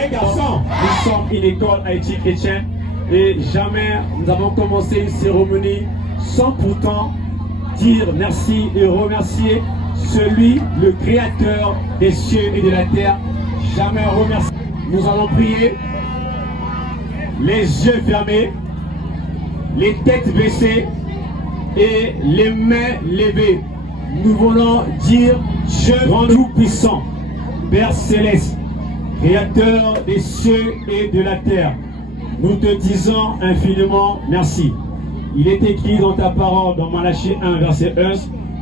Les garçons, nous sommes une école haïti chrétienne et jamais nous avons commencé une cérémonie sans pourtant dire merci et remercier celui, le créateur des cieux et de la terre. Jamais remercier. Nous allons prier, les yeux fermés, les têtes baissées et les mains levées. Nous voulons dire Dieu grand tout-puissant, Père céleste, créateur des cieux et de la terre. Nous te disons infiniment merci. Il est écrit dans ta parole, dans Malachie 1, verset 1,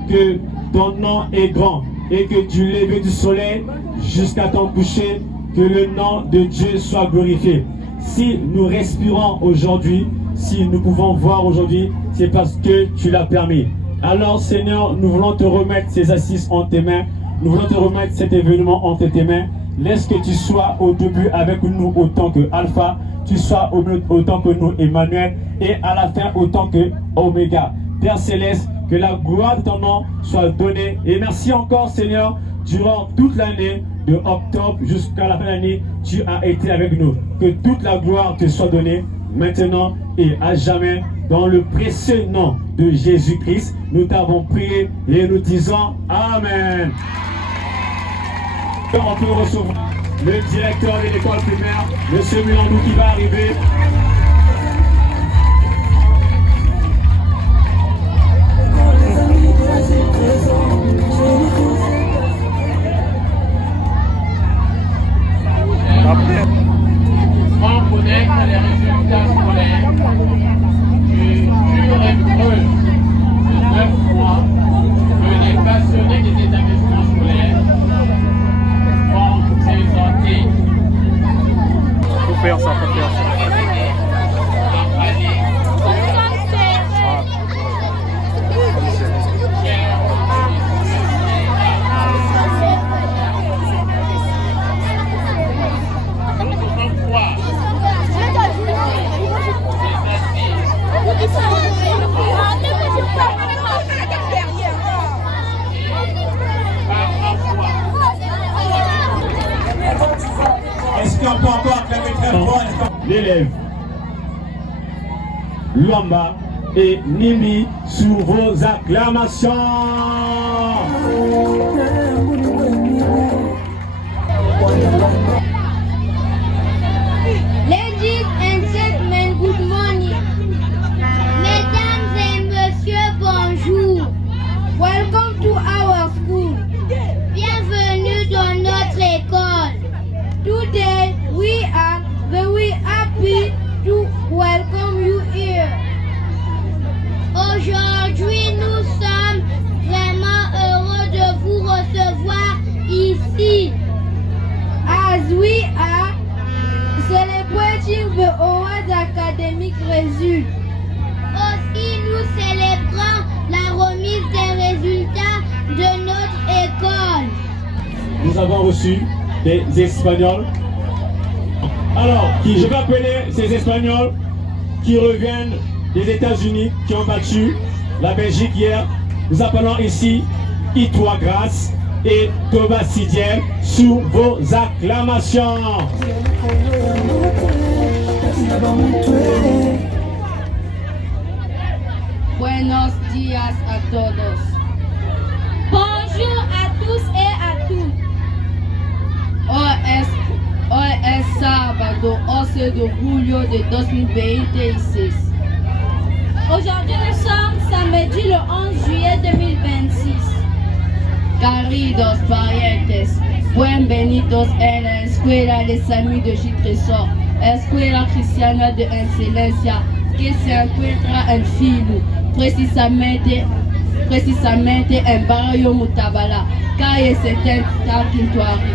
que ton nom est grand et que du lever du soleil jusqu'à ton coucher, que le nom de Dieu soit glorifié. Si nous respirons aujourd'hui, si nous pouvons voir aujourd'hui, c'est parce que tu l'as permis. Alors Seigneur, nous voulons te remettre ces assises en tes mains. Nous voulons te remettre cet événement entre tes mains. Laisse que tu sois au début avec nous autant que Alpha, tu sois au milieu autant que nous Emmanuel, et à la fin autant que Oméga. Père Céleste, que la gloire de ton nom soit donnée. Et merci encore Seigneur, durant toute l'année, de octobre jusqu'à la fin de l'année, tu as été avec nous. Que toute la gloire te soit donnée maintenant et à jamais. Dans le précieux nom de Jésus-Christ, nous t'avons prié et nous disons Amen. On peut recevoir le directeur de l'école primaire, M. Milandou, qui va arriver. On connecte les résultats scolaires du pur épreuve de 9 mois que les passionnés des établissements scolaires vont présenter. Faut faire ça, faut faire ça. Est-ce qu'on peut encore acclamer très fort l'élève Luamba et Nimi sous vos acclamations. Ladies and gentlemen, good morning. Mesdames et messieurs, bonjour. Welcome to our school. Bienvenue dans notre école. Today we are very happy to welcome you here. Aujourd'hui, nous sommes vraiment heureux de vous recevoir ici. As we are celebrating the awards academic results. Aussi, nous célébrons la remise des résultats de notre école. Nous avons reçu des Espagnols. Alors, je vais appeler ces Espagnols qui reviennent des États-Unis, qui ont battu la Belgique hier. Nous appelons ici Itoa Grace et Thomas Sidiel sous vos acclamations. Buenos días a todos. Bonjour à tous et à toutes. Hoy es sábado 11 de julio de 2026. Aujourd'hui, nous sommes samedi le 11 juillet 2026. Queridos parientes, bienvenidos en la Escuela de San Luis de Chitresor, Escuela Cristiana de Excelencia, que se encuentra en Filo, precisamente en Barrio Mutabala, calle 70 Quintuari.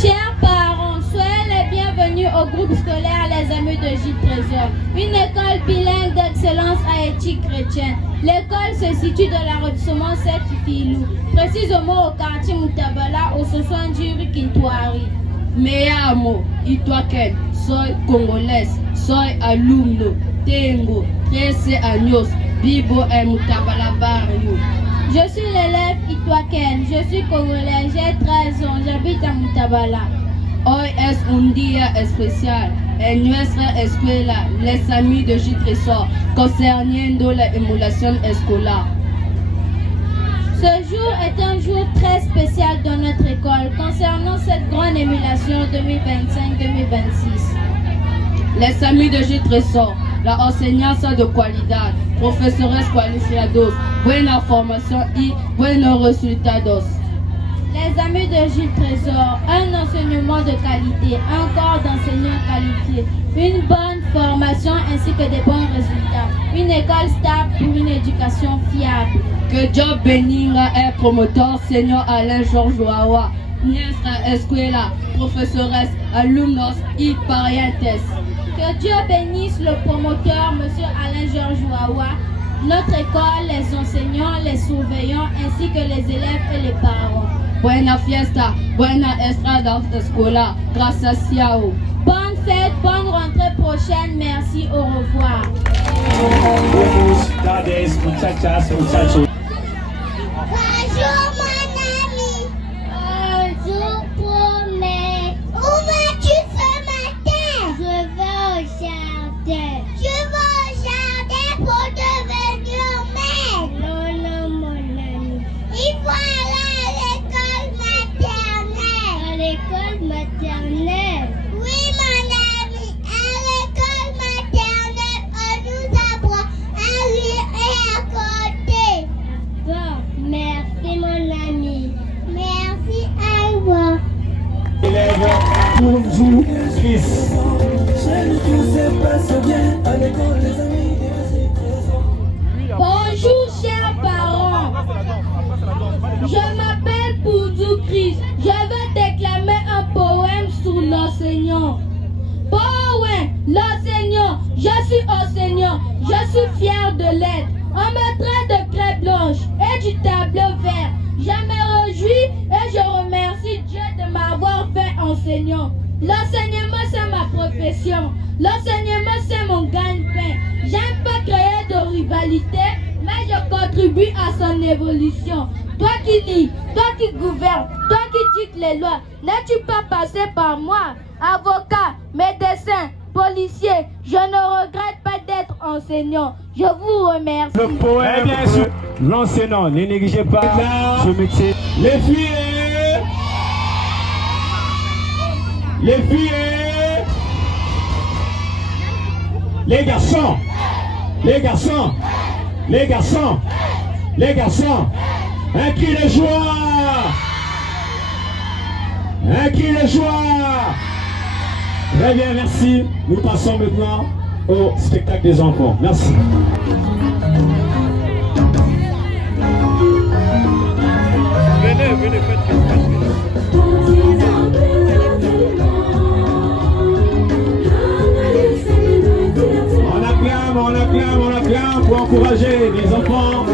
Chers parents, soyez les bienvenus au groupe scolaire Les Amis de Gilles Trésor, une école bilingue d'excellence haïti chrétienne. L'école se situe dans l'arrondissement 7 Filou, précisément au quartier Mutabala, au 70 rue Quintuari. Me amo, Ituaken, soy congolaise, soy alumno, tengo 13 años, vivo en Mutabala Barrio. Je suis l'élève Ituaken, je suis congolais, j'ai 13 ans, j'habite à Mutabala. Hoy es un día especial en nuestra escuela, les amis de Gilles Trésor, concernant la émulation scolaire. Ce jour est un jour très spécial dans notre école concernant cette grande émulation 2025-2026. Les amis de Gilles Trésor, la enseñanza de calidad, profesores cualificados, buena formación y buenos resultados. Les amis de Gilles Trésor, un enseignement de qualité, un corps d'enseignants qualifiés, une bonne formation ainsi que des bons résultats, une école stable pour une éducation fiable. Que Dios bendiga el promotor, señor Alain Georges Wawa, nuestra escuela, profesores, alumnos y parientes. Que Dieu bénisse le promoteur, M. Alain Georges Wawa, notre école, les enseignants, les surveillants, ainsi que les élèves et les parents. Buena fiesta, buena estrada escolar, gracias Yao. Bonne fête, bonne rentrée prochaine, merci, au revoir. Buenos tardes, muchachas, muchachos. Bonjour mon ami. Bonjour Promet. Où vas-tu ce matin? Je vais au jardin. Tu vas au jardin pour devenir maître? Non, non mon ami. Il faut aller à l'école maternelle. À l'école maternelle? Oui mon ami. À l'école maternelle, on nous apprend à lire et à compter. Bon, merci mon ami. Merci à vous. Élève pour vous, Chris. Bonjour chers parents, je m'appelle Poudou Chris, je vais déclamer un poème sur l'enseignant. Poème, l'enseignant, je suis enseignant, je suis fier de l'être. On me traite de craie blanche et du tableau vert. Je me réjouis et je remercie Dieu de m'avoir fait enseignant. L'enseignement c'est ma profession, l'enseignement c'est mon gagne-pain. J'aime pas créer de rivalité, mais je contribue à son évolution. Toi qui lis, toi qui gouvernes, toi qui dictes les lois, n'es-tu pas passé par moi? Avocat, médecin, policier, je ne regrette pas d'être enseignant. Je vous remercie. Le poème, bien sûr. L'enseignant, ne négligez pas ce métier. Les filles, les filles, les garçons, les garçons, les garçons, les garçons, un cri de joie, un cri de joie. Très bien, merci. Nous passons maintenant au spectacle des enfants. Merci. Venez, venez, faites. On acclame pour encourager les enfants.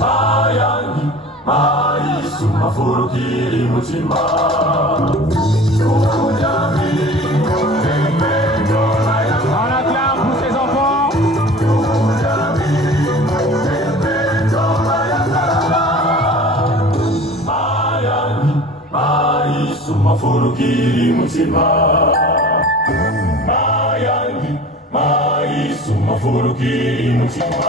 Mayangi, Maisu, Mafurukiri, Mutima. On acclame pour ces enfants. Mayangi, Maisu, Mafurukiri, Mutima. Mayangi, Maisu, Mafurukiri, Mutima.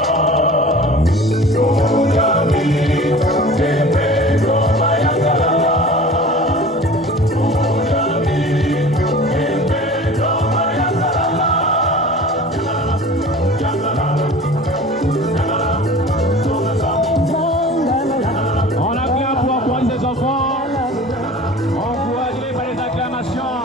On acclame pour encourager ces enfants. Encouragez par les acclamations.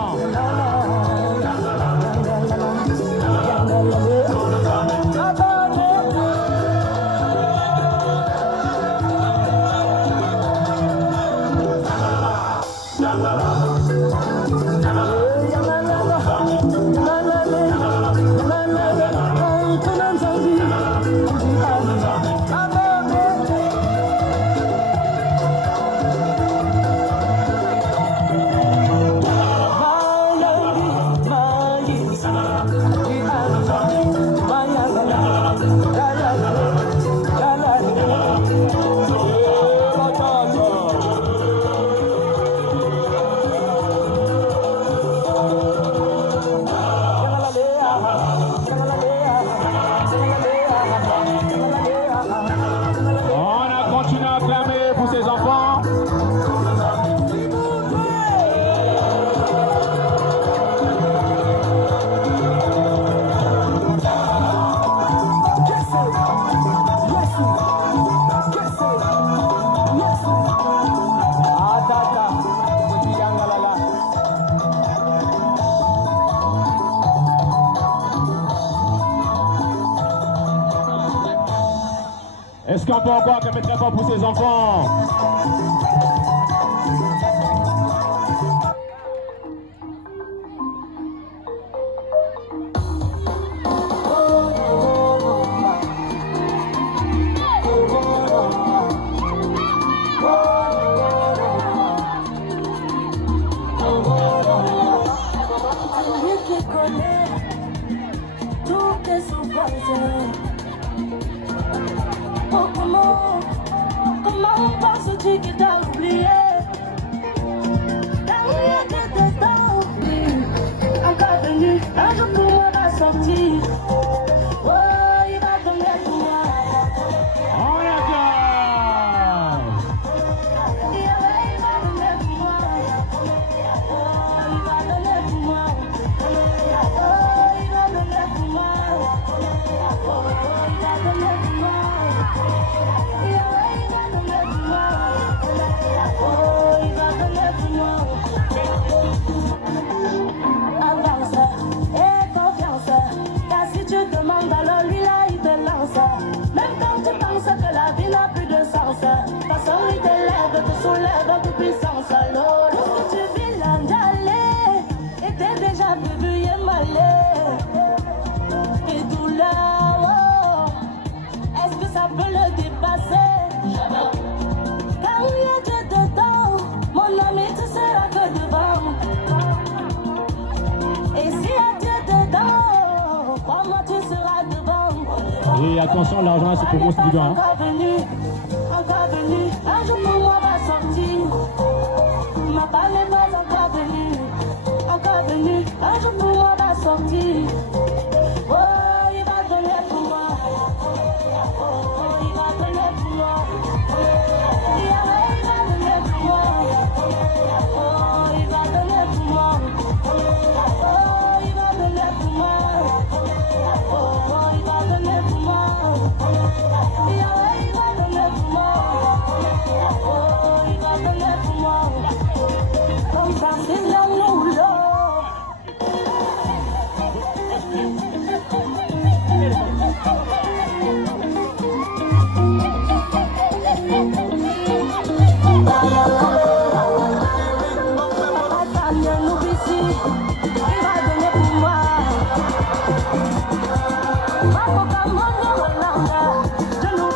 On a continué à acclamer pour ces enfants. Est-ce qu'on peut encore acclamer très fort pour ces enfants? Comment penses-tu qu'il t'a oublié? Derrière tes temps, encore venu, un jour pour moi va sortir. Oh, il va donner pour moi. On acclame. Il va donner pour moi. Oh, il va donner pour moi. Oh, il va donner pour moi. Oh, il va donner pour moi. Avance et confiance, car si tu demandes alors lui là il te lance. Même quand tu penses que la vie n'a plus de sens, façon il t'élève, te soulève en toute puissance. Alors tout ce que tu vis là d'aller était déjà prévu et malé. Et douleur, oh, est-ce que ça peut le dépasser? Quand il y a Dieu dedans, mon ami tu seras que devant. Et s'il y a Dieu dedans, crois-moi tu seras devant. Et attention, l'argent c'est pour moi, c'est du gars. Encore venu, un jour pour moi va sortir. Ma femme n'est pas encore venue, un jour pour moi va sortir. Oh, il va donner pour moi. Oh, il va donner pour moi. Il va donner pour moi. Oh, il va donner pour moi. Oh, il va donner pour moi. Oh, il va donner pour moi. Il va donner pour moi. Oh, il va donner pour moi. Comme ça, c'est là où l'eau. Je nous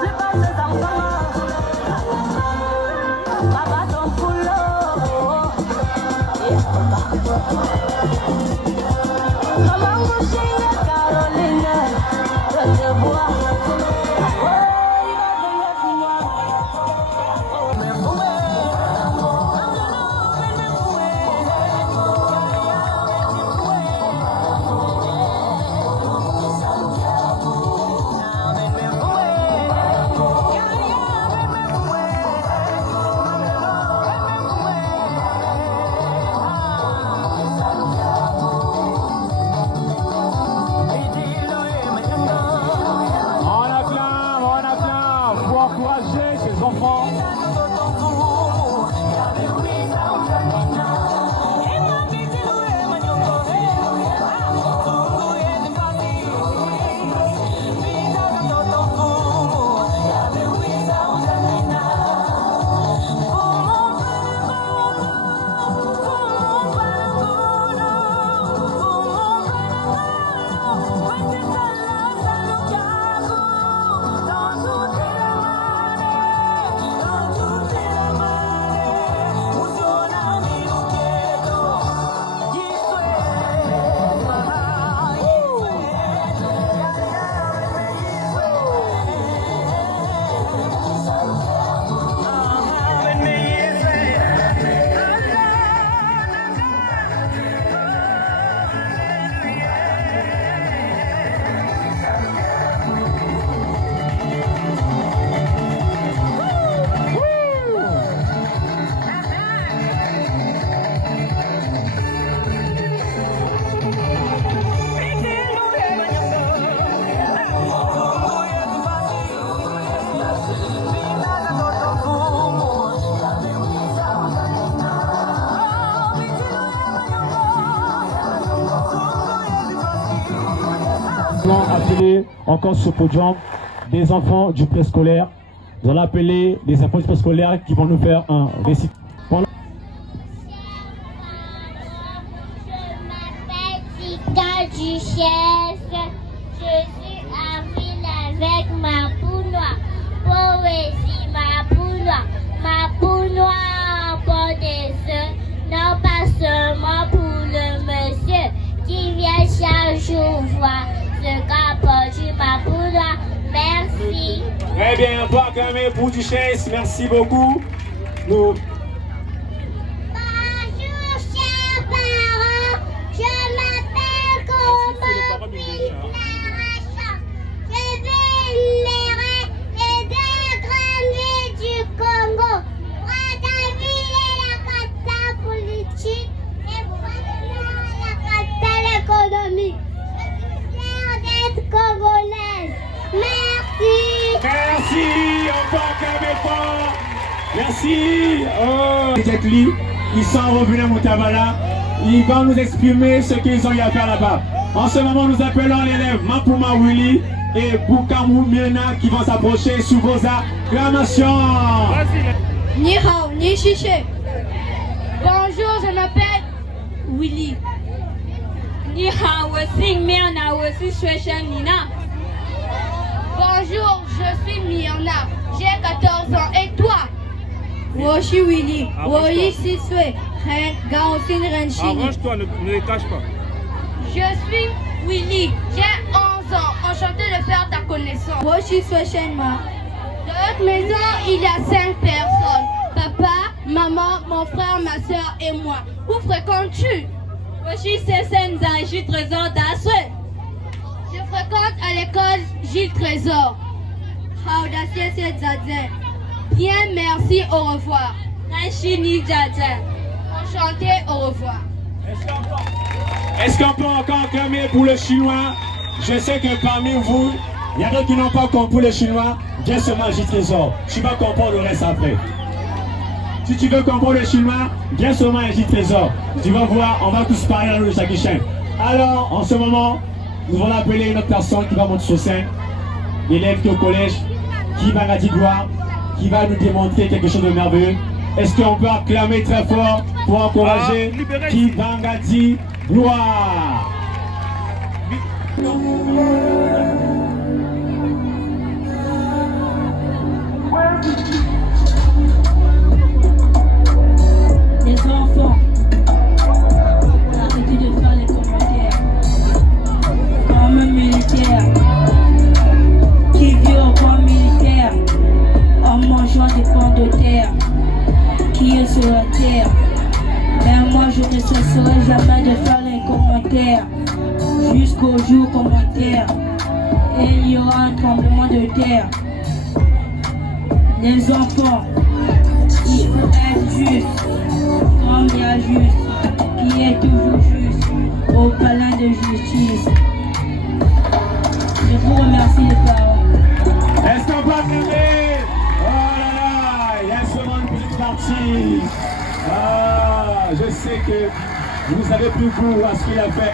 Appeler encore sur le podium des enfants du préscolaire. Nous allons appeler des enfants du préscolaire qui vont nous faire un récit. Je m'appelle Tika Duchesse. Je suis en ville avec ma poule noire. Poésie, ma poule noire. Ma poule noire pour des œufs. Non pas seulement pour le monsieur qui vient chaque jour voir ce qu'a porté ma poule noire. Merci. Très bien, on peut acclamer pour Duchesse. Merci beaucoup. Nous... Bonjour chers parents, je m'appelle Comment Pilarachon. Je vais les deux grandes villes du Congo. Brazzaville est la capitale politique et Brazzaville est la capitale économique. Je suis fière d'être congolaise. Merci. Merci, on peut acclamer fort. Merci. Oh. Jet Li, ils sont revenus à Moutabala. Ils vont nous exprimer ce qu'ils ont eu à faire là-bas. En ce moment, nous appelons l'élève Mapouma Willy et Bukamu Miena qui vont s'approcher sous vos acclamations. Ni hao, ni chiché. Bonjour, je m'appelle Willy. Ni hao, aussi Mirna, aussi Suéchen Nina. Bonjour, je suis Mirna. J'ai 14 ans. Et toi? Woshi Willy. Woyi Siswe. Gaosin Renchini. Arrange-toi, ne les cache pas. Je suis Willy. J'ai 11 ans. Enchanté de faire ta connaissance. Woshi Suéchenma. Dans notre maison, il y a 5 personnes. Papa, maman, mon frère, ma soeur et moi. Où fréquentes-tu? Woshi Sesen Zaji Trésor d'Aswe. Je fréquente à l'école Gilles Trésor. Bien, merci, au revoir. Enchanté, au revoir. Est-ce qu'on peut encore acclamer pour le chinois? Je sais que parmi vous, il y a d'autres qui n'ont pas compris le chinois. Viens seulement Gilles Trésor. Tu vas comprendre le reste après. Si tu veux comprendre le chinois, viens seulement à Gilles Trésor. Tu vas voir, on va tous parler dans le Shakishan. Alors, en ce moment, nous allons appeler une autre personne qui va monter sur scène. L'élève qui est au collège, qui va dire gloire, qui va nous démontrer quelque chose de merveilleux. Est-ce qu'on peut acclamer très fort pour encourager qui va dire gloire? Les enfants, je ne cesserai jamais de faire les commentaires jusqu'au jour commentaire. Et il y aura un tremblement de terre. Les enfants, il faut être juste, comme il y a juste, qui est toujours juste, au palais de justice. Je vous remercie les parents. Est-ce qu'on va lever? Oh là là, il y a seulement une petite partie. Ah, je sais que vous avez plus goût à ce qu'il a fait.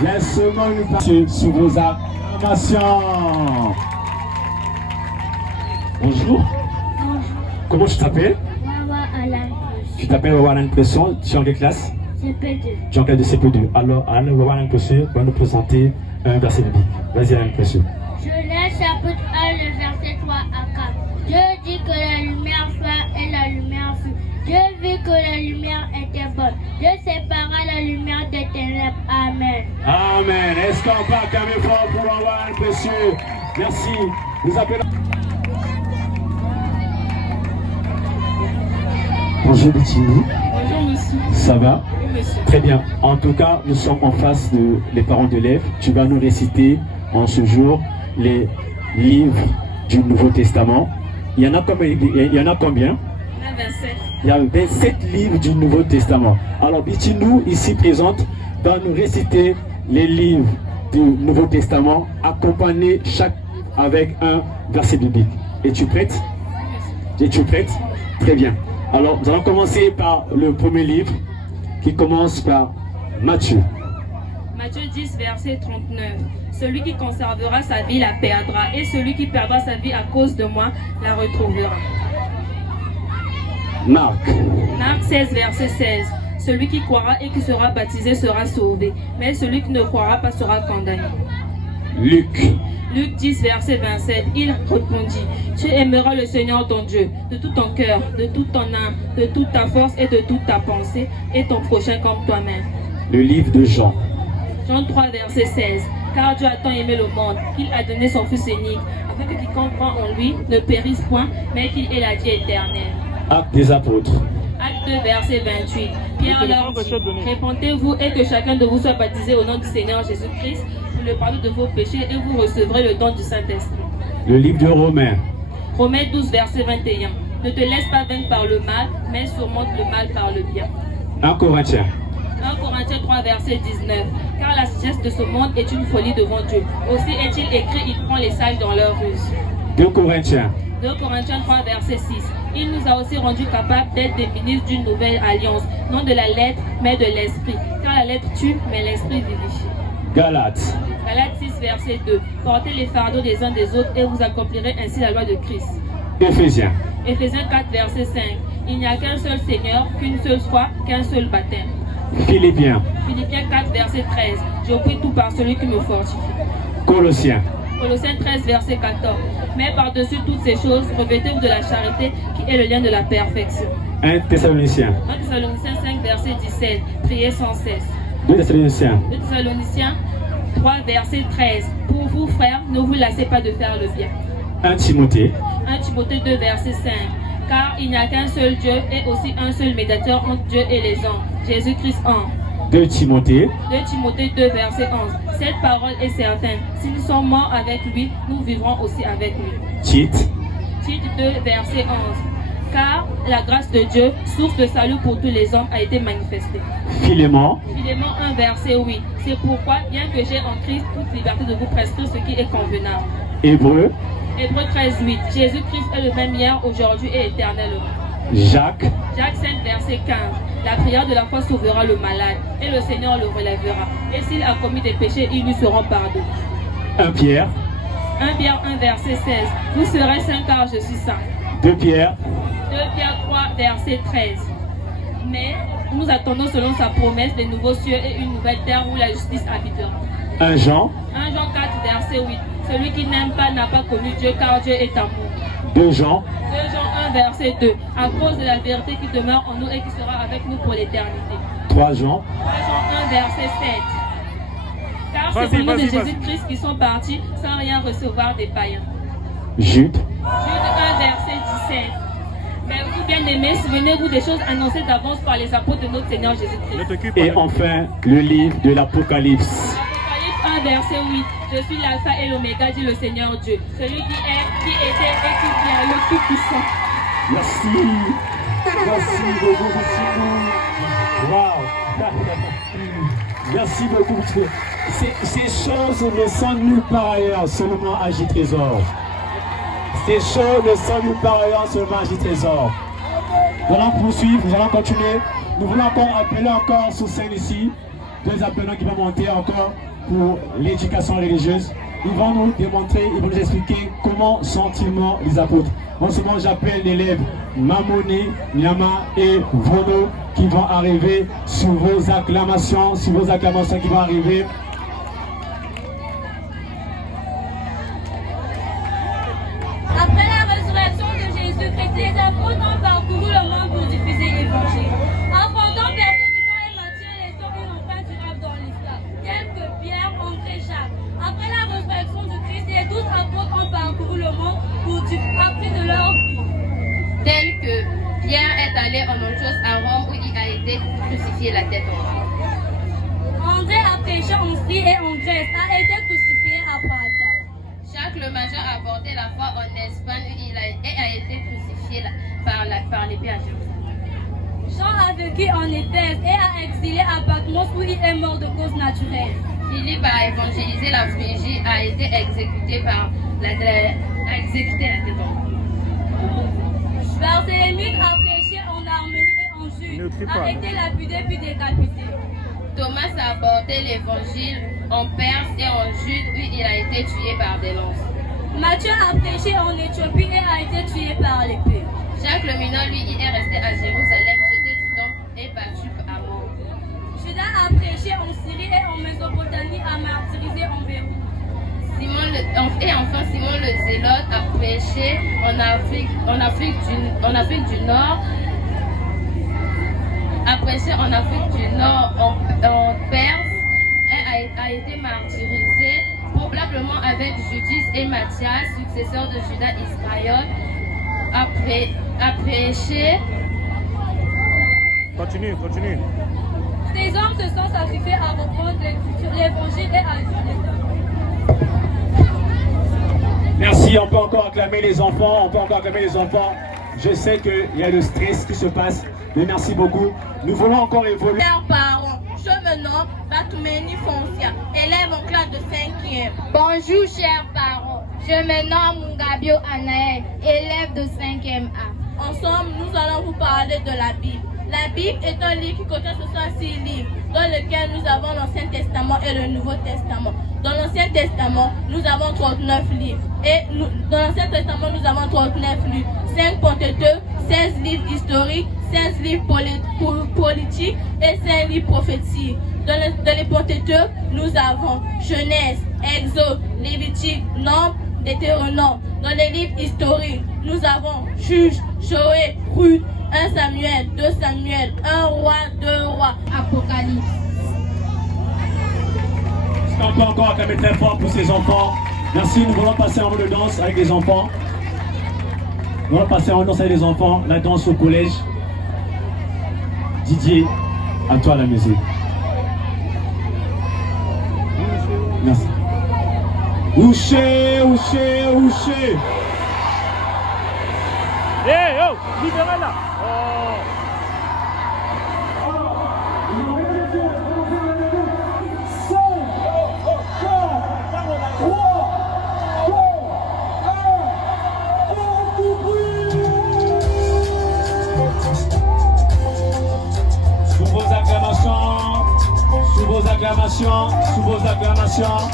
Il y a seulement une partie sur vos acclamations. Bonjour. Comment tu t'appelles? Wawa Alain. Tu t'appelles Wawa Alain Pression. Tu es en quelle classe? CP2. Tu es en classe de CP2. Alors, Alain Wawa Alain Pression va nous présenter un verset biblique. Vas-y, Alain Pression. Genèse chapitre 1, le verset 3 à 4. Dieu dit que la lumière soit et la lumière fut. Dieu vit que la lumière était bonne. Dieu sépara la lumière des ténèbres. Amen. Amen. Est-ce qu'on peut acclamer fort pour Wawa Alain Pression? Merci. Nous appelons. Bonjour Bettinou. Bonjour monsieur. Ça va? Oui monsieur. Très bien. En tout cas, nous sommes en face des parents d'élèves. Tu vas nous réciter en ce jour les livres du Nouveau Testament. Il y en a combien? Il y en a combien? Il y a 27. Il y a 27 livres du Nouveau Testament. Alors Bettinou, ici présente, va nous réciter les livres du Nouveau Testament, accompagnés chaque avec un verset biblique. Es-tu prête? Es-tu prête? Très bien. Alors, nous allons commencer par le premier livre qui commence par Matthieu. Matthieu 10, verset 39. Celui qui conservera sa vie la perdra, et celui qui perdra sa vie à cause de moi la retrouvera. Marc. Marc 16, verset 16. Celui qui croira et qui sera baptisé sera sauvé, mais celui qui ne croira pas sera condamné. Luc. Luc 10, verset 27, il répondit, tu aimeras le Seigneur ton Dieu de tout ton cœur, de toute ton âme, de toute ta force et de toute ta pensée, et ton prochain comme toi-même. Le livre de Jean. Jean 3, verset 16, car Dieu a tant aimé le monde qu'il a donné son Fils unique, afin que quiconque croit en lui ne périsse point, mais qu'il ait la vie éternelle. Actes des apôtres. Acte 2, verset 28. Pierre leur dit, répentez-vous et que chacun de vous soit baptisé au nom du Seigneur Jésus-Christ pour le pardon de vos péchés et vous recevrez le don du Saint-Esprit. Le livre de Romains. Romains 12, verset 21. Ne te laisse pas vaincre par le mal, mais surmonte le mal par le bien. 1 Corinthiens. 1 Corinthiens 3, verset 19. Car la sagesse de ce monde est une folie devant Dieu. Aussi est-il écrit, il prend les sages dans leur ruse. 2 Corinthiens. 2 Corinthiens 3, verset 6. Il nous a aussi rendus capables d'être des ministres d'une nouvelle alliance, non de la lettre, mais de l'esprit. Car la lettre tue, mais l'esprit vivifie. Galates. Galates 6, verset 2. Portez les fardeaux des uns des autres et vous accomplirez ainsi la loi de Christ. Éphésiens. Éphésiens 4, verset 5. Il n'y a qu'un seul Seigneur, qu'une seule foi, qu'un seul baptême. Philippiens. Philippiens 4, verset 13. Je prie tout par celui qui me fortifie. Colossiens. Colossiens 13, verset 14. Mais par-dessus toutes ces choses, revêtez-vous de la charité qui est le lien de la perfection. 1 Thessaloniciens. 1 Thessaloniciens 5, verset 17. Priez sans cesse. 2 Thessaloniciens. 2 Thessaloniciens 3, verset 13. Pour vous, frères, ne vous lassez pas de faire le bien. 1 Timothée. 1 Timothée 2, verset 5. Car il n'y a qu'un seul Dieu et aussi un seul médiateur entre Dieu et les hommes, Jésus-Christ homme. 2 Timothée. 2 Timothée 2, verset 11. Cette parole est certaine. Si nous sommes morts avec lui, nous vivrons aussi avec lui. Tite. Tite 2, verset 11. Car la grâce de Dieu, source de salut pour tous les hommes, a été manifestée. Philémon. Philémon 1, verset 8. C'est pourquoi, bien que j'ai en Christ toute liberté de vous prescrire ce qui est convenable. Hébreux. Hébreux 13, 8. Jésus-Christ est le même hier, aujourd'hui et éternellement. Jacques. Jacques 5, verset 15. La prière de la foi sauvera le malade, et le Seigneur le relèvera. Et s'il a commis des péchés, ils lui seront pardonnés. 1 Pierre. 1 Pierre 1, verset 16. Vous serez saints car je suis saint. 2 Pierre. 2 Pierre 3, verset 13. Mais nous attendons selon sa promesse des nouveaux cieux et une nouvelle terre où la justice habitera. 1 Jean. 1 Jean 4, verset 8. Celui qui n'aime pas n'a pas connu Dieu car Dieu est amour. 2 Jean. 2 Jean 1, verset 2. À cause de la vérité qui demeure en nous et qui sera avec nous pour l'éternité. 3 Jean. 3 Jean 1, verset 7. Car c'est au nom de Jésus-Christ qui sont partis sans rien recevoir des païens. Jude. Jude 1, verset 17. Mais vous, bien bien-aimés, souvenez-vous des choses annoncées d'avance par les apôtres de notre Seigneur Jésus-Christ. Et enfin, le livre de l'Apocalypse. Apocalypse 1, verset 8. Je suis l'alpha et l'oméga, dit le Seigneur Dieu. Celui qui est, qui était et qui vient, le Tout-Puissant. Merci. Merci beaucoup, merci beaucoup. Wow. Merci beaucoup. Ces choses ne sont nulle part ailleurs, seulement à J-Trésor. Ces choses ne sont nulle part ailleurs, seulement à J-Trésor. Nous allons poursuivre, nous allons continuer. Nous voulons encore appeler encore sur scène ici, deux appelants qui vont monter encore pour l'éducation religieuse. Ils vont nous démontrer, ils vont nous expliquer comment sont-ils morts les apôtres. En ce moment, j'appelle l'élève Mamoni, Nyama et Vono qui vont arriver sur vos acclamations, qui vont arriver. Après la résurrection de Jésus-Christ, les apôtres ont parcouru le monde pour diffuser l'évangile. Affrontant persécution et martyrs, laissant une empreinte durable dans l'histoire, tels que Pierre, André, Jacques. Après la résurrection de Christ, les 12 apôtres ont parcouru le monde pour diffuser de leur vie. Tel que Pierre est allé en Antioche à Rome où il a été crucifié la tête en bas. André a prêché en Syrie et en Grèce, a été crucifié à Pata. Jacques le Major a porté la foi en Espagne où il a été crucifié par l'épée à Jérusalem. Jean a vécu en Éphèse et a exilé à Patmos où il est mort de cause naturelle. Philippe a évangélisé la Phrygie, a été exécuté la tête en bas. Barthélemy a prêché en Arménie et en Jude, a été lapidé puis décapité. Thomas a apporté l'évangile en Perse et en Jude où il a été tué par des lances. Matthieu a prêché en Éthiopie et a été tué par l'épée. Jacques le mineur, lui, il est resté à Jérusalem, jeté du temple et battu à mort. Judas a prêché en Syrie et en Mésopotamie, a martyrisé en Beyrouth. Enfin, Simon le Zélote a prêché en Afrique du Nord, en Perse, et a été martyrisé, probablement avec Judith et Matthias, successeurs de Judas Iscariote, a prêché. Continue. Ces hommes se sont sacrifiés à reprendre l'évangile et à juger. Merci, on peut encore acclamer les enfants, Je sais qu'il y a le stress qui se passe, mais merci beaucoup. Nous voulons encore évoluer. Chers parents, je me nomme Batoumeni Foncia, élève en classe de 5e. Bonjour chers parents, je me nomme Mungabio Anaël, élève de 5e A. Ensemble, nous allons vous parler de la Bible. La Bible est un livre qui contient 66 livres, dans lequel nous avons l'Ancien Testament et le Nouveau Testament. Dans l'Ancien Testament, nous avons 39 livres. Et dans l'Ancien Testament, nous avons 39 livres. 5 Pentateuque, 16 livres historiques, 16 livres politiques et 5 livres prophétiques. Dans les Pentateuque, nous avons Genèse, Exode, Lévitique, Nombre, Deutéronome. Dans les livres historiques, nous avons Juge, Joël, Ruth, 1 Samuel, 2 Samuel, 1 roi, 2 rois, Apocalypse. On peut encore acclamer très fort pour ces enfants. Merci, nous voulons passer en mode de danse avec les enfants. Nous allons passer en danse avec les enfants, la danse au collège. Didier, à toi la musique. Merci. Ouché. Hey, oh, libérez là. Oh. Sous vos acclamations.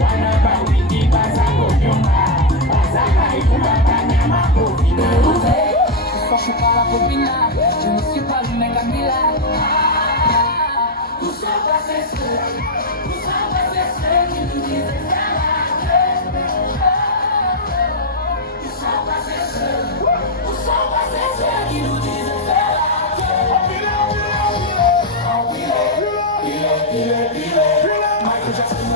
Wana bawindi baza kunyuma, baza kaikula kanyama kovina. copina. Je ne suis pas le mec à Mila. Tout ça va faire ceux qui nous disent faire la gueule. Tout ça va faire ceux qui nous disent faire la gueule. Michael Jackson,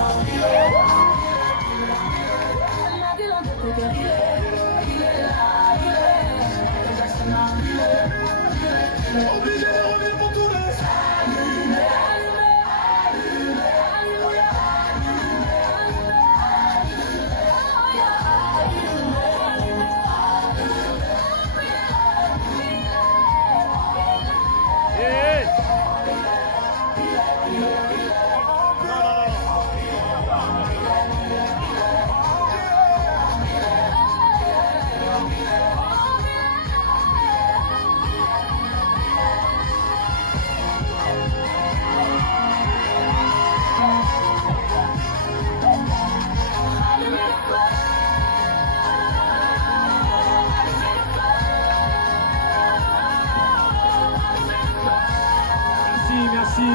obligé de revenir pour tous les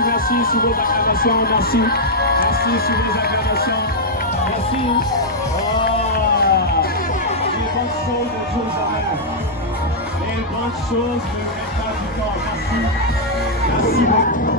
Merci sur vos acclamations, merci sur vos acclamations, merci. Les bonnes choses ne durent jamais. Les bonnes choses ne mettent pas du temps, merci beaucoup.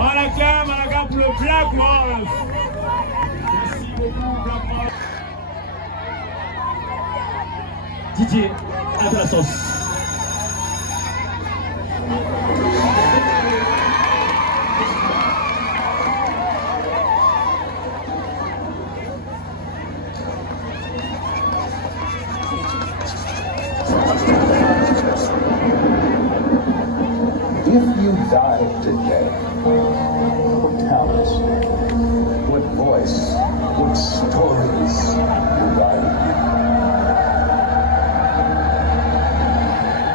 On acclame pour le Black Wolf. Merci beaucoup, Black Wolf. Didier, à la sauce. If you died today, tell us, what voice, what stories revived you?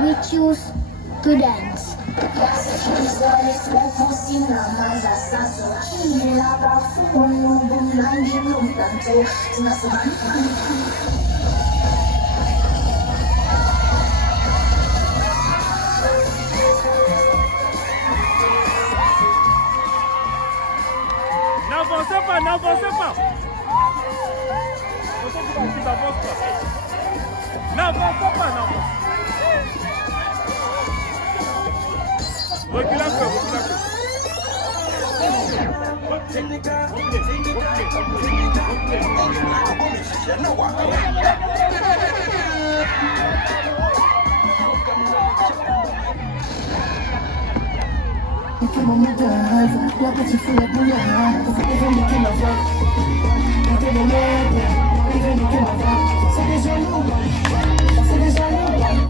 We choose to dance. N'avancez pas, n'avancez pas. N'avancez pas, n'avancez. Recule un peu, recule un peu. C'est mon moment de rêve, la petite fille la bouillère. C'est des gens qui m'avaient. C'est des mères, des gens qui m'avaient. C'est des jaloux, c'est des jaloux.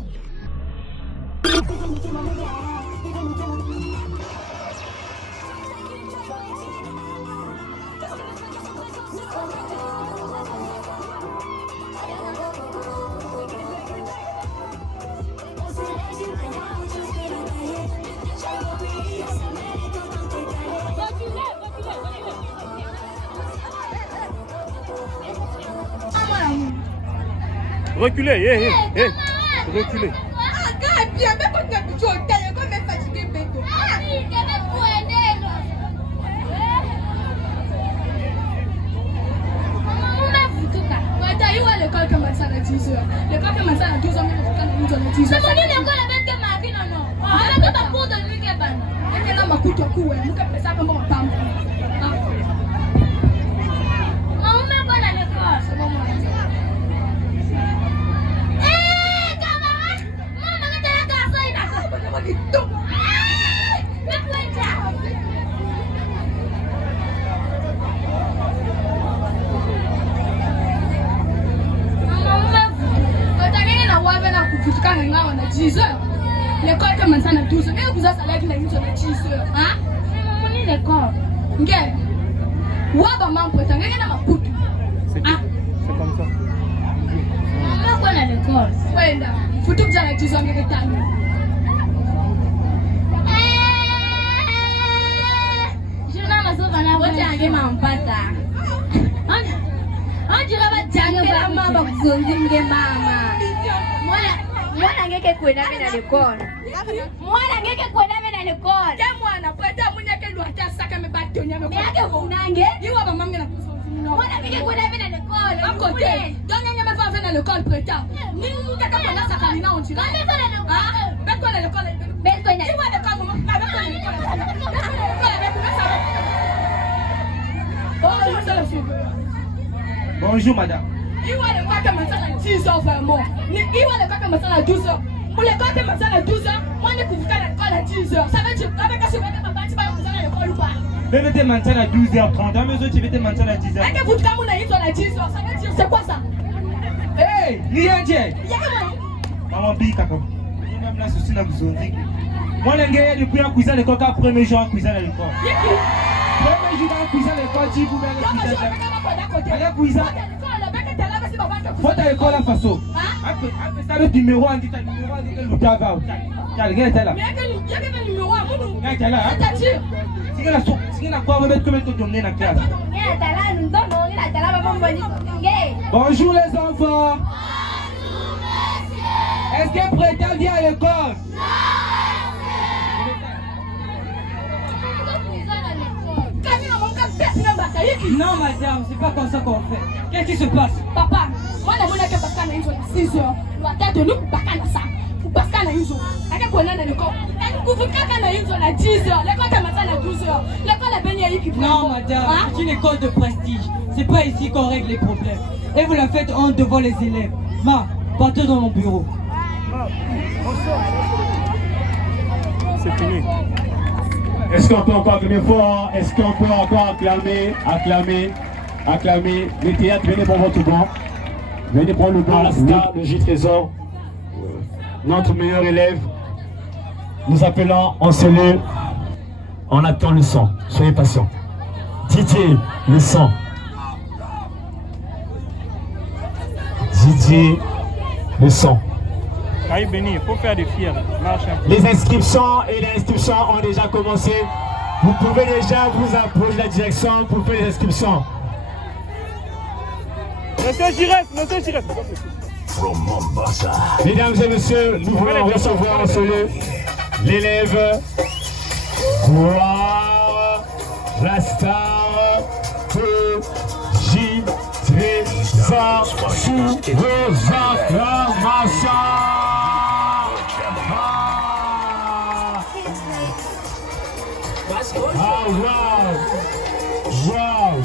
Reculez, reculez. L'école commence à 10h. L'école commence à 12h, mais l'école commence à 10h. C'est mon école avec des marines, non? Ah, elle a pas pour de lui qui est ban. Elle a ma coupe de cou, elle a fait ça comme un pam. Maman, mais quoi à l'école? C'est bon, moi. Hé, camarade! Maman, que t'es un garçon, il a fait. Maman, il est tout. Mais quoi, ça? L'école commence à 12h. Mais vous avez salaire qui n'a 10h. Hein? Maman, ni l'école. Nge. Waba maman prétend que na maputu. C'est comme ça. Maman, quoi à l'école? Wenda. Faut tout que j'aille 10h avec ta mère. Je n'ai pas besoin de vous dire maman pata. On dirait pas dire que maman va vous dire maman. Mwana ngeke kwenda mena l'école. Mwana ngeke kwenda mena l'école. Ke mwana preta munyeke lwata saka me batonya me. Yake unange? Iwa ba mamela. Mwana ngeke kwenda mena l'école. À côté. Donya nyama va venir à l'école preta. Ni ngaka kwenda saka nina onchira. Ah, bekwa na l'école. Bekwa na. Iwa l'école maman. Bekwa na l'école. Bonjour madame. Iwa l'école commence à 10h vraiment. Iwa l'école commence à 12h. Pour l'école commence à 12h, moi ne peux pas l'école à 10h. Ça veut dire avec ce que papa tu vas commencer à l'école ou pas? Bébé te maintient à 12h30, dans mes autres tu vas te maintenir à 10h. Est-ce que vous t'avez à 10h? Ça veut dire c'est quoi ça? Hey, rien dit. Maman bi kaka. Même là ceci n'a besoin de. Moi l'engagé depuis à cuisiner l'école car premier jour à cuisiner à l'école. Premier jour à cuisiner à l'école, tu vous mets à cuisiner. Faut à l'école à façon. Après ça le numéro on dit ta numéro on dit que l'outa va. Tiens, regarde là. Mais il y a quel numéro à vous? Regarde là. C'est-à-dire si la quoi va mettre comme te donner la classe. Bonjour les enfants. Est-ce que Préta vient à l'école? Non madame, c'est pas comme ça qu'on fait. Qu'est-ce qui se passe? Papa, moi la monnaie que Pascal a eu à 6h. La tête de nous pour Pascal à ça. Pour Pascal a eu à quel point on a l'école? Pour Pascal a eu à 10h. L'école commence à 12h. L'école a béni qui prend. Non madame, c'est une école de prestige. C'est pas ici qu'on règle les problèmes. Et vous la faites honte devant les élèves. Ma, partez dans mon bureau. C'est fini. Est-ce qu'on peut encore acclamer fort? Est-ce qu'on peut encore acclamer? Les théâtres, venez prendre votre banc. Venez prendre le banc, le J Trésor. Notre meilleur élève. Nous appelons en cellule. On attend le son. Soyez patients. Didier, le son. Didier, le son. Aïe béni, il faut faire des fiers. Marche un peu. Les inscriptions ont déjà commencé. Vous pouvez déjà vous approcher de la direction pour faire les inscriptions. Monsieur Giresse. Mesdames et messieurs, nous voulons recevoir en cellule l'élève Gloire, la star de J. Trésor sous vos acclamations. Ah, wow! Wow!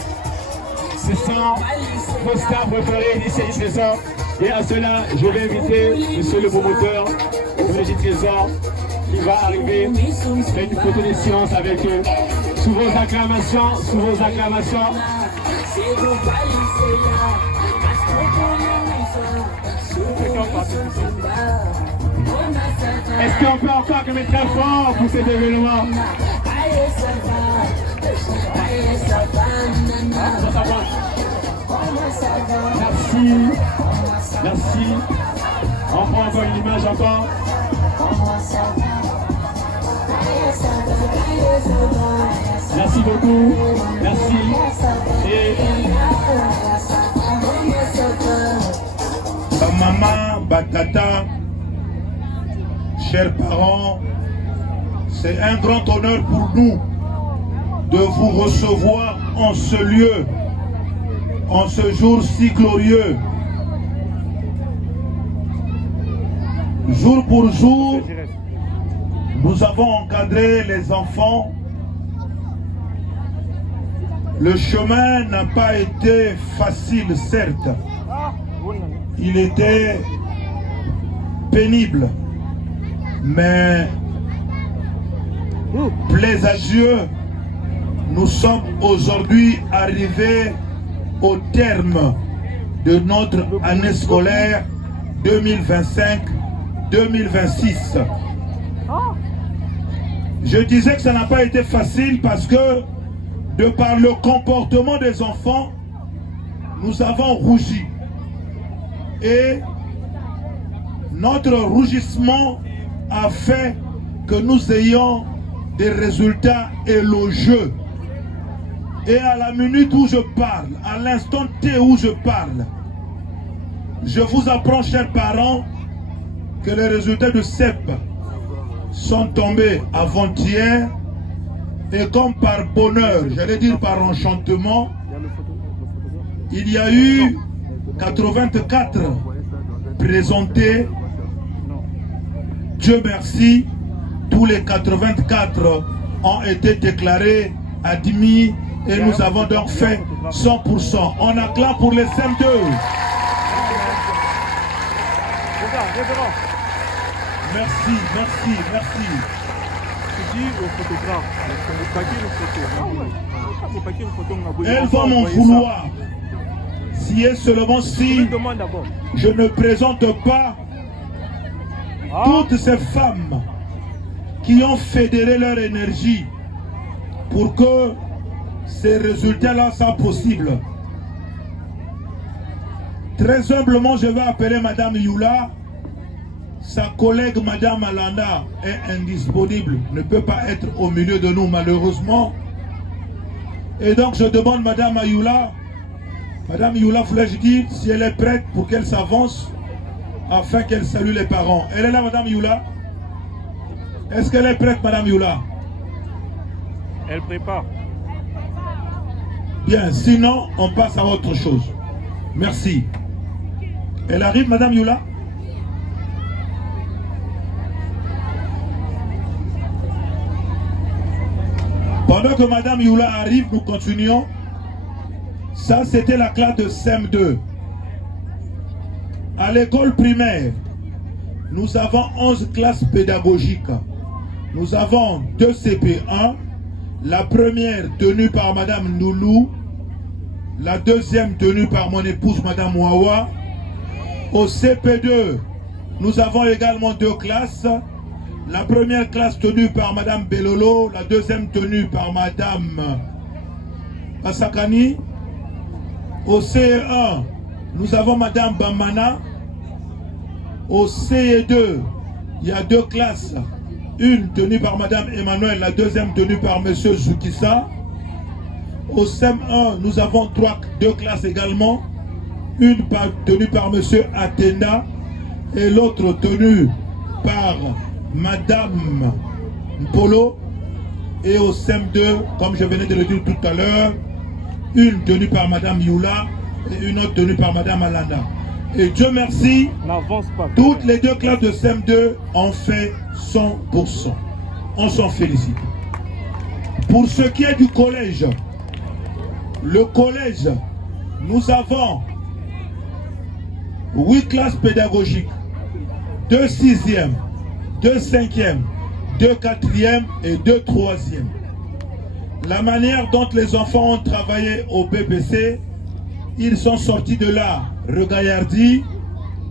Ce sont vos stars préférés d'ici du Trésor. Et à cela, je vais inviter monsieur le promoteur du Trésor qui va arriver, faire une photo de silence avec eux. Sous vos acclamations, sous vos acclamations. Est-ce qu'on peut encore acclamer très fort pour cet événement? Merci. Merci. On prend encore une image encore. Merci beaucoup. Merci. Et maman, batata, chers parents, c'est un grand honneur pour nous de vous recevoir en ce lieu, en ce jour si glorieux. Jour pour jour, nous avons encadré les enfants. Le chemin n'a pas été facile, certes. Il était pénible, mais plaise à Dieu, nous sommes aujourd'hui arrivés au terme de notre année scolaire 2025-2026. Je disais que ça n'a pas été facile parce que, de par le comportement des enfants, nous avons rougi. Et notre rougissement a fait que nous ayons des résultats élogieux. Et à la minute où je parle, à l'instant T où je parle, je vous apprends, chers parents, que les résultats de CEP sont tombés avant-hier. Et comme par bonheur, j'allais dire par enchantement, il y a eu 84 présentés. Dieu merci, tous les 84 ont été déclarés admis et nous avons donc fait 100%. On acclame pour les CM2. Merci, merci, merci. Elles vont m'en vouloir si et seulement si je ne présente pas toutes ces femmes qui ont fédéré leur énergie pour que ces résultats-là soient possibles. Très humblement, je vais appeler Madame Youla. Sa collègue Madame Alanda est indisponible, ne peut pas être au milieu de nous malheureusement. Et donc je demande Madame Ayoula, Madame Youla, voulais-je dire si elle est prête pour qu'elle s'avance afin qu'elle salue les parents. Elle est là, Madame Youla? Est-ce qu'elle est prête, Madame Youla? Elle prépare. Bien, sinon on passe à autre chose. Merci. Elle arrive, Madame Youla? Pendant que Madame Youla arrive, nous continuons. Ça, c'était la classe de CM2. À l'école primaire, nous avons 11 classes pédagogiques. Nous avons 2 CP1. La première tenue par Madame Noulou. La deuxième tenue par mon épouse, Madame Wawa. Au CP2, nous avons également 2 classes. La première classe tenue par Madame Belolo, la deuxième tenue par Madame Asakani. Au CE1, nous avons Madame Bamana. Au CE2, il y a 2 classes. Une tenue par Madame Emmanuel, la deuxième tenue par Monsieur Zoukissa. Au CM1, nous avons 2 classes également. Une tenue par Monsieur Atenda et l'autre tenue par Madame Mpolo. Et au CM2, comme je venais de le dire tout à l'heure, une tenue par Madame Youla et une autre tenue par Madame Alanda. Et Dieu merci, toutes les 2 classes de CM2 ont fait 100%. On s'en félicite. Pour ce qui est du collège, le collège, nous avons 8 classes pédagogiques, 2 6e, 2 5e, 2 4e et 2 3e. La manière dont les enfants ont travaillé au BBC, ils sont sortis de là regaillardis,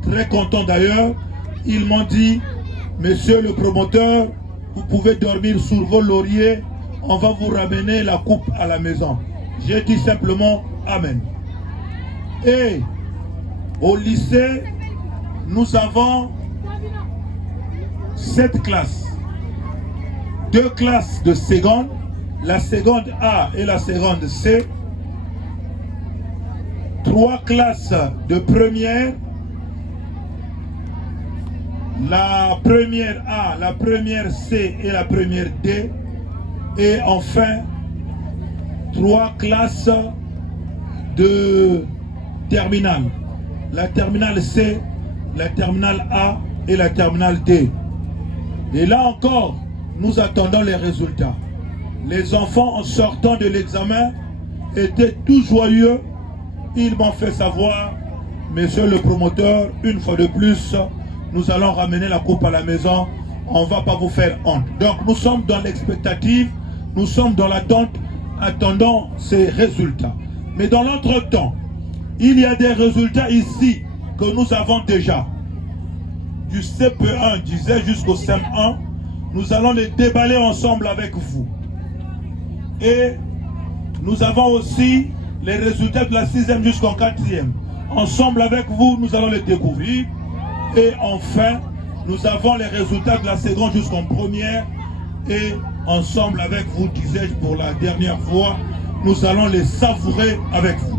très contents d'ailleurs. Ils m'ont dit, monsieur le promoteur, vous pouvez dormir sur vos lauriers, on va vous ramener la coupe à la maison. J'ai dit simplement amen. Et au lycée, nous avons 7 classes. 2 classes de seconde, la seconde A et la seconde C. 3 classes de première, la première A, la première C et la première D. Et enfin, 3 classes de terminale. La terminale C, la terminale A et la terminale D. Et là encore, nous attendons les résultats. Les enfants, en sortant de l'examen, étaient tout joyeux. Ils m'ont fait savoir, monsieur le promoteur, une fois de plus, nous allons ramener la coupe à la maison. On ne va pas vous faire honte. Donc nous sommes dans l'expectative, nous sommes dans l'attente, attendant ces résultats. Mais dans l'entretemps, il y a des résultats ici que nous avons déjà. Du CP1, disais, jusqu'au CM1, nous allons les déballer ensemble avec vous. Et nous avons aussi les résultats de la 6e jusqu'en 4e. Ensemble avec vous, nous allons les découvrir. Et enfin, nous avons les résultats de la seconde jusqu'en première. Et ensemble avec vous, disais-je pour la dernière fois, nous allons les savourer avec vous.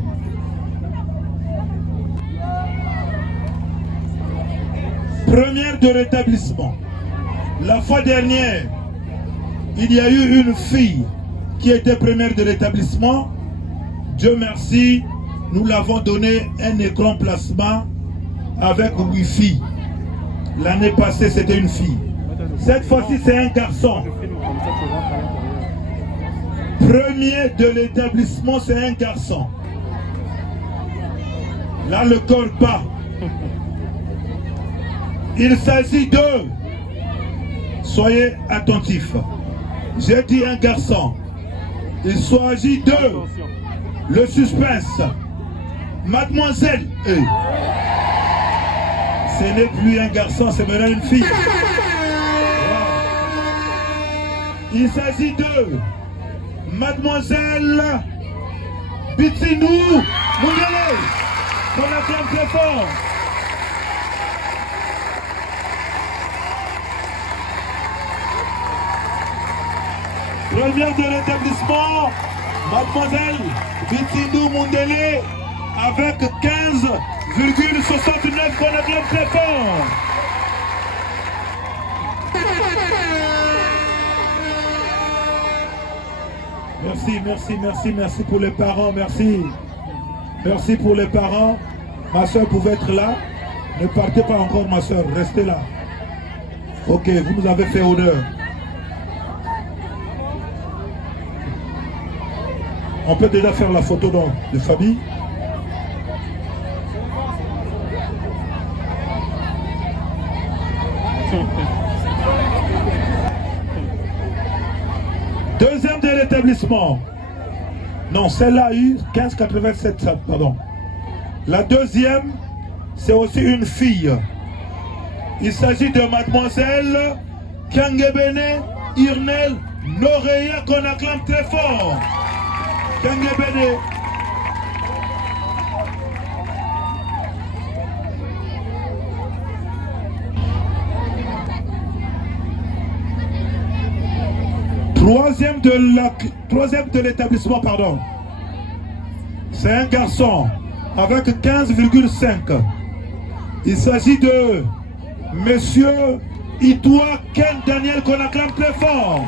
Première de rétablissement. La fois dernière, il y a eu une fille qui était première de rétablissement. Dieu merci, nous l'avons donné un écran plasma avec Wi-Fi. L'année passée, c'était une fille. Cette fois-ci, c'est un garçon. Premier de l'établissement, c'est un garçon. Là, le corps bat. Il s'agit de... Soyez attentifs. J'ai dit un garçon. Il s'agit de... Le suspense. Mademoiselle. Ce n'est plus un garçon, c'est maintenant une fille. Il s'agit de Mademoiselle Bitinou Moungele. On l'acclame très fort. Première de l'établissement, Mademoiselle Bitinou Moungele, avec 15,69, qu'on acclame très fort. Merci pour les parents, merci. Merci pour les parents. Ma soeur pouvait être là. Ne partez pas encore, ma soeur, restez là. Ok, vous nous avez fait honneur. On peut déjà faire la photo de famille. Deuxième de l'établissement. Non, celle-là a eu 15,87, pardon. La deuxième, c'est aussi une fille. Il s'agit de Mademoiselle Kangebene Irnel Noreya, qu'on acclame très fort. Kangebene. Troisième de l'établissement, pardon. C'est un garçon avec 15,5. Il s'agit de Monsieur Itoua Ken Daniel, qu'on acclame très fort.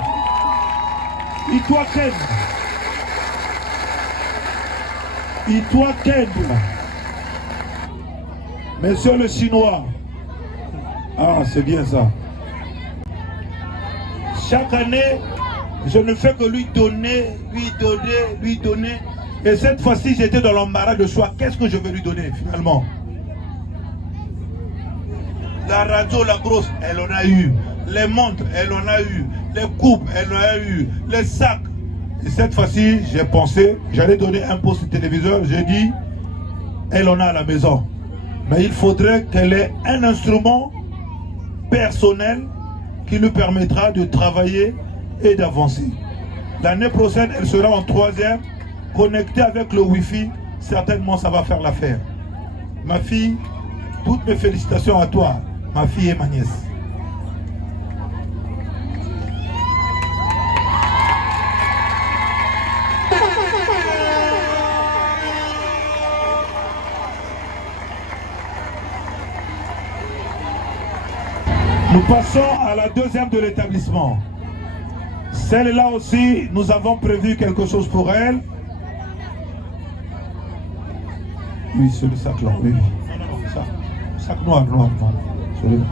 Itoua Ken. Itoua Ken. Monsieur le Chinois. Ah, c'est bien ça. Chaque année, Je ne fais que lui donner. Et cette fois-ci, j'étais dans l'embarras de choix. Qu'est-ce que je vais lui donner finalement? La radio, la grosse, elle en a eu. Les montres, elle en a eu. Les coupes, elle en a eu. Les sacs. Et cette fois-ci, j'ai pensé, j'allais donner un poste de téléviseur. J'ai dit, elle en a à la maison. Mais il faudrait qu'elle ait un instrument personnel qui lui permettra de travailler et d'avancer. L'année prochaine, elle sera en 3e, connectée avec le Wi-Fi. Certainement, ça va faire l'affaire. Ma fille, toutes mes félicitations à toi, ma fille et ma nièce. Nous passons à la 2e de l'établissement. Celle-là aussi, nous avons prévu quelque chose pour elle. Oui, c'est le sac là. Oui. Non, sac noir. Celui-là.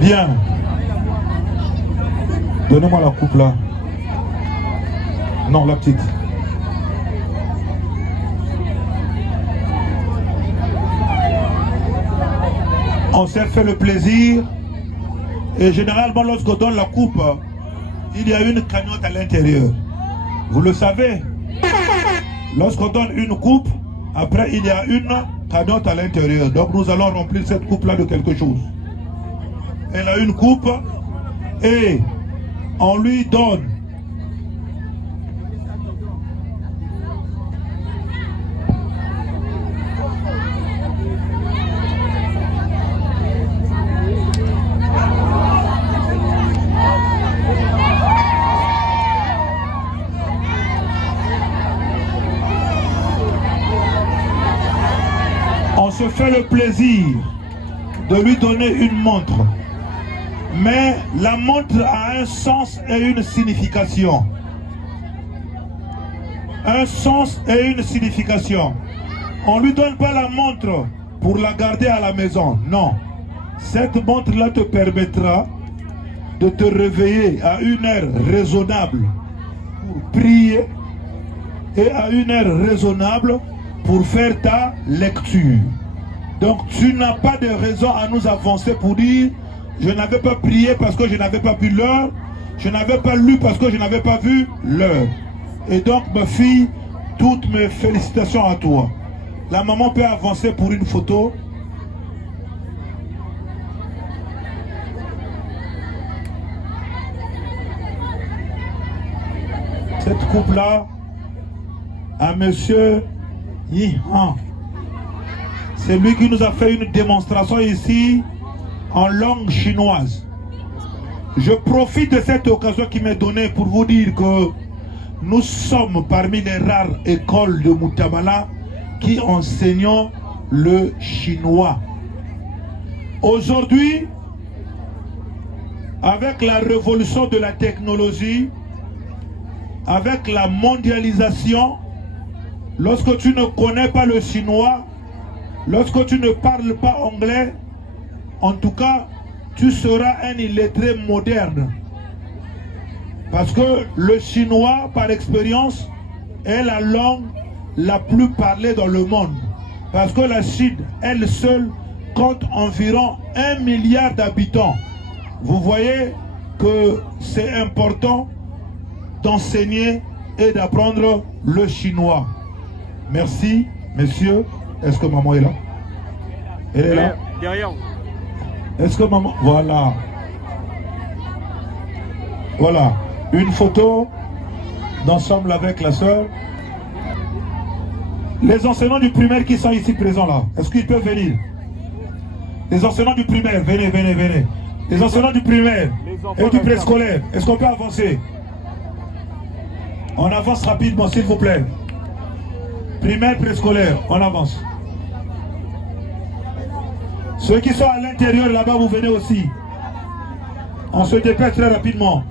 Bien. Donnez-moi la coupe là. Non, la petite. On s'est fait le plaisir. Et généralement, lorsqu'on donne la coupe, il y a une cagnotte à l'intérieur. Vous le savez. Lorsqu'on donne une coupe, après il y a une cagnotte à l'intérieur. Donc nous allons remplir cette coupe-là de quelque chose. Elle a une coupe et on lui donne se fait le plaisir de lui donner une montre. Mais la montre a un sens et une signification. Un sens et une signification. On ne lui donne pas la montre pour la garder à la maison. Non. Cette montre-là te permettra de te réveiller à une heure raisonnable pour prier et à une heure raisonnable pour faire ta lecture. Donc tu n'as pas de raison à nous avancer pour dire je n'avais pas prié parce que je n'avais pas vu l'heure, je n'avais pas lu parce que je n'avais pas vu l'heure. Et donc ma fille, toutes mes félicitations à toi. La maman peut avancer pour une photo. Cette coupe-là à monsieur Yihan. C'est lui qui nous a fait une démonstration ici en langue chinoise. Je profite de cette occasion qui m'est donnée pour vous dire que nous sommes parmi les rares écoles de Moutamala qui enseignent le chinois. Aujourd'hui, avec la révolution de la technologie, avec la mondialisation, lorsque tu ne connais pas le chinois, lorsque tu ne parles pas anglais, en tout cas, tu seras un illettré moderne. Parce que le chinois, par expérience, est la langue la plus parlée dans le monde. Parce que la Chine, elle seule, compte environ 1 milliard d'habitants. Vous voyez que c'est important d'enseigner et d'apprendre le chinois. Merci, messieurs. Est-ce que maman est là? Elle est là? Derrière. Est-ce que maman... Voilà. Voilà. Une photo d'ensemble avec la sœur. Les enseignants du primaire qui sont ici présents là, est-ce qu'ils peuvent venir? Les enseignants du primaire, venez, venez, venez. Les enseignants du primaire et du préscolaire, est-ce qu'on peut avancer? On avance rapidement, s'il vous plaît. Primaire, préscolaire, on avance. Ceux qui sont à l'intérieur là-bas, vous venez aussi. On se dépêche très rapidement.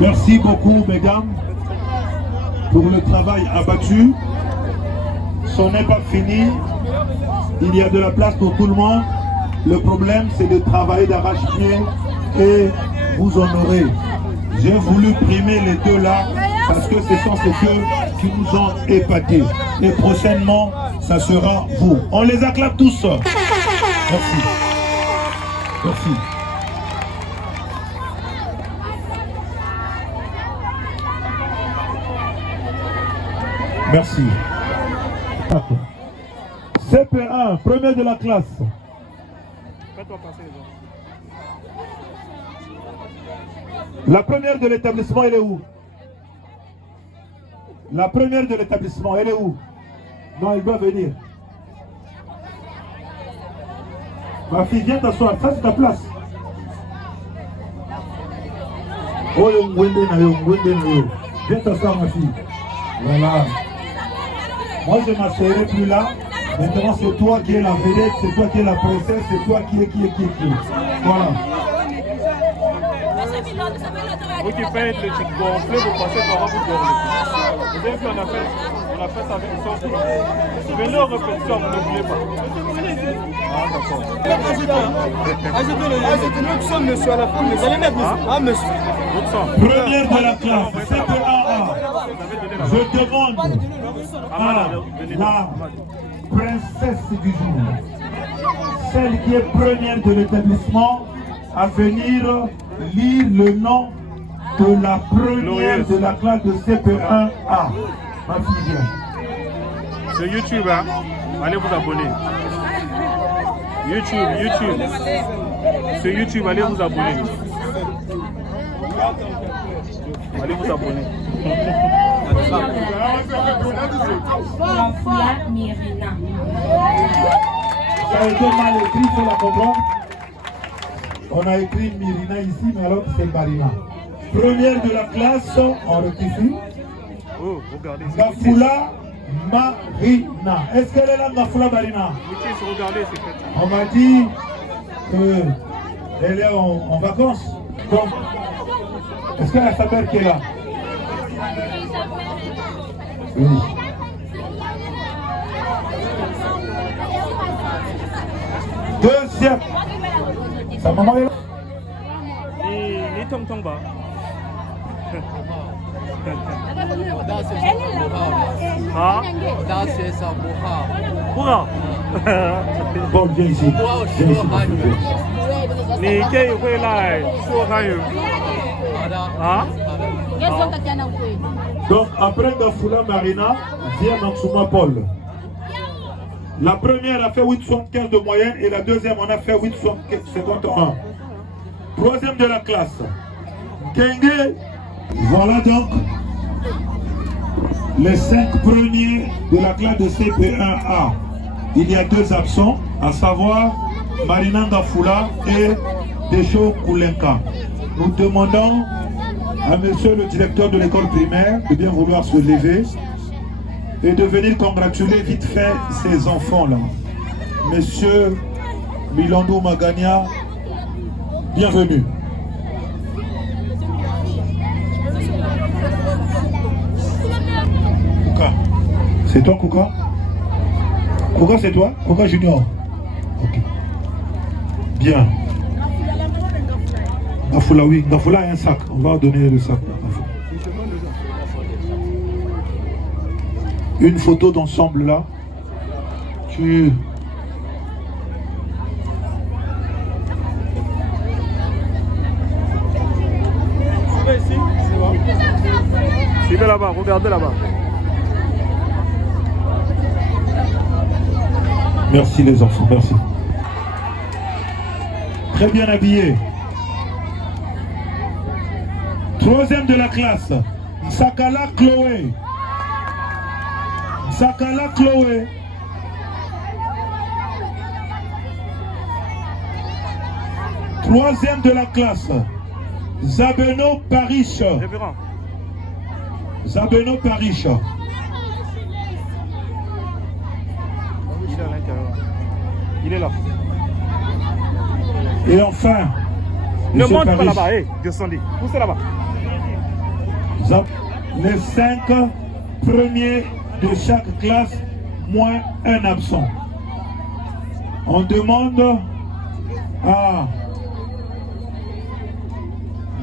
Merci beaucoup, mesdames, pour le travail abattu. Ce n'est pas fini. Il y a de la place pour tout le monde. Le problème, c'est de travailler d'arrache-pied et vous honorer. J'ai voulu primer les deux là parce que ce sont ces deux qui nous ont épatés. Et prochainement, ça sera vous. On les acclame tous. Merci. Merci. Merci. CP1, premier de la classe. La première de l'établissement, elle est où? La première de l'établissement, elle est où? Non, elle doit venir. Ma fille, viens t'asseoir. Ça, c'est ta place. Oh, viens t'asseoir, ma fille. Voilà. Moi, je ne m'asseoirai plus là. Maintenant, c'est toi qui es la vedette, c'est toi qui es la princesse, c'est toi qui est. Voilà. Vous qui faites le truc gonflé, vous pensez qu'on va vous dormir. Vous avez vu, on a fait ça avec son fils. Venez aux répétitions, vous n'oubliez pas. Ah, d'accord. Ajoutez-le, monsieur, à la fin, monsieur. Allez mettre, monsieur. Ah, monsieur. Première de la classe, CP1A. Je demande à la princesse du jour, celle qui est première de l'établissement, à venir lire le nom de la première de la classe de CP1A. Ma fille vient. C'est YouTube, hein? Allez vous abonner. YouTube. C'est YouTube, allez vous abonner. Allez vous abonner. Foula Myrina. Ça a été mal écrit, il faut la comprendre. On a écrit Myrina ici, mais alors c'est Marina. Première de la classe, on rectifie. Oh, regardez. Ngafoula Marina. Est-ce qu'elle est là, Ngafoula Marina? Regardez, c'est fait. On m'a dit qu'elle est en vacances. Donc, est-ce qu'elle a sa mère qui est là? Oui. Deuxième. Sa maman est là? Ni Tong Tong Ba. Ah? Pourquoi? Bon, viens ici. Viens ici. Ni Kei Hui Lai, Suo Kayu. Ah? Donc, après Ngafoula Marina, vient Mansuma Paul. La première a fait 8,75 de moyenne et la deuxième on a fait 8,51. Troisième de la classe. Kenge. Voilà donc les 5 premiers de la classe de CP1A. Il y a 2 absents, à savoir Marina Ngafoula et Desho Koulenka. Nous demandons à monsieur le directeur de l'école primaire de bien vouloir se lever et de venir congratuler vite fait ces enfants-là. Monsieur Milandou Magania, bienvenue. Kouka, c'est toi Kouka? Kouka c'est toi? Kouka Junior? Ok. Bien. Ngafoula, oui. Ngafoula a un sac. On va donner le sac. Une photo d'ensemble là. Tu... Suivez là-bas, regardez là-bas. Merci les enfants, merci. Très bien habillé. Troisième de la classe, Sakala Chloé. Sakala Chloé. Troisième de la classe, Zabeno Parish. Zabeno Parish. Il est à l'intérieur. Il est là. Et enfin, ne monte pas là-bas, descendez. Poussez là-bas. Les 5 premiers de chaque classe moins un absent. On demande à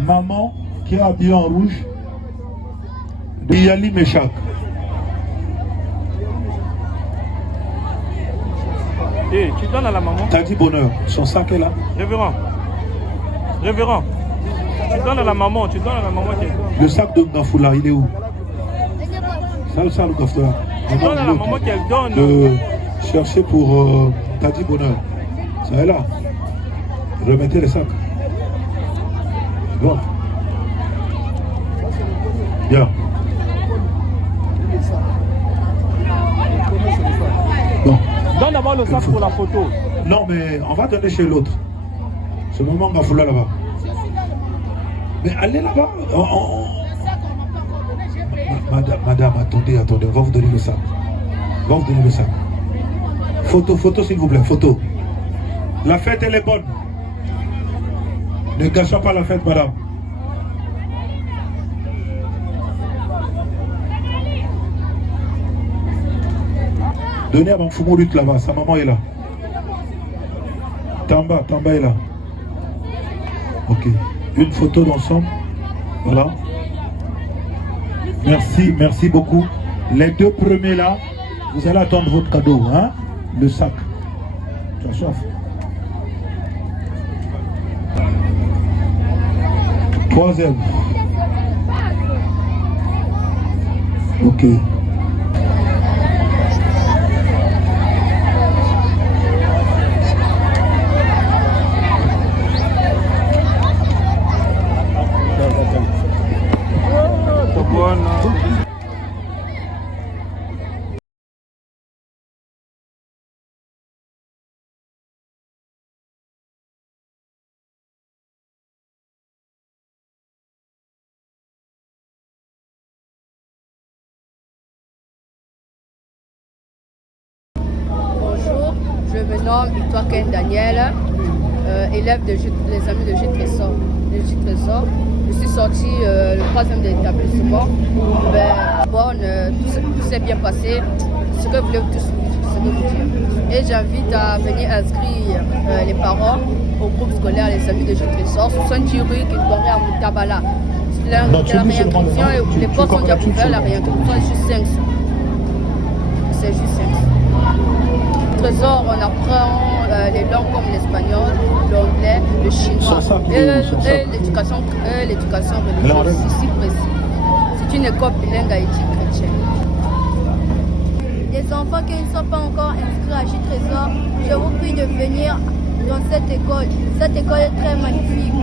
maman qui est habillée en rouge de Yali Meshak. Et tu donnes à la maman. T'as dit bonheur, son sac est là. Révérend. Révérend. Tu donnes à la maman, tu donnes à la maman qui est là. Le sac de Ngafoula, il est où? Ça le Ngafoula. Tu donnes à la maman qu'elle donne. De chercher pour Tadi Bonheur. Ça est là. Remettez les sacs. Bon. Bien. Bon. Donne d'abord le sac pour la photo. Non, mais on va donner chez l'autre. Ce moment Ngafoula là-bas. Mais allez là-bas. Madame, attendez, on va vous donner le sac. On va vous donner le sac. Photo s'il vous plaît, photo. La fête elle est bonne. Ne gâchons pas la fête, madame. Donnez à Manfoumou lutte là-bas, sa maman est là. Tamba est là. Ok. Une photo d'ensemble. Voilà. Merci beaucoup. Les deux premiers là, vous allez attendre votre cadeau, hein? Le sac. Tu as soif? Troisième. Ok. Bonjour, je me nomme Victoire Ken Daniel, élève des Amis de Gilles Trésor. Je suis sortie le 3e de l'établissement. Tout s'est bien passé. Ce que vous voulez tous vous dire. Et j'invite à venir inscrire les parents au groupe scolaire Les Amis de Gilles Trésor. Ce sont une rue qui doit à Moutabala. La réinscription, les postes sont déjà ouverts, la réinscription est juste 5. C'est juste 5. Trésor, on apprend les langues comme l'espagnol, l'anglais, le chinois et l'éducation religieuse, ici précis. C'est une école bilingue à éthique chrétienne. Les enfants qui ne sont pas encore inscrits à Gilles Trésor, je vous prie de venir dans cette école. Cette école est très magnifique.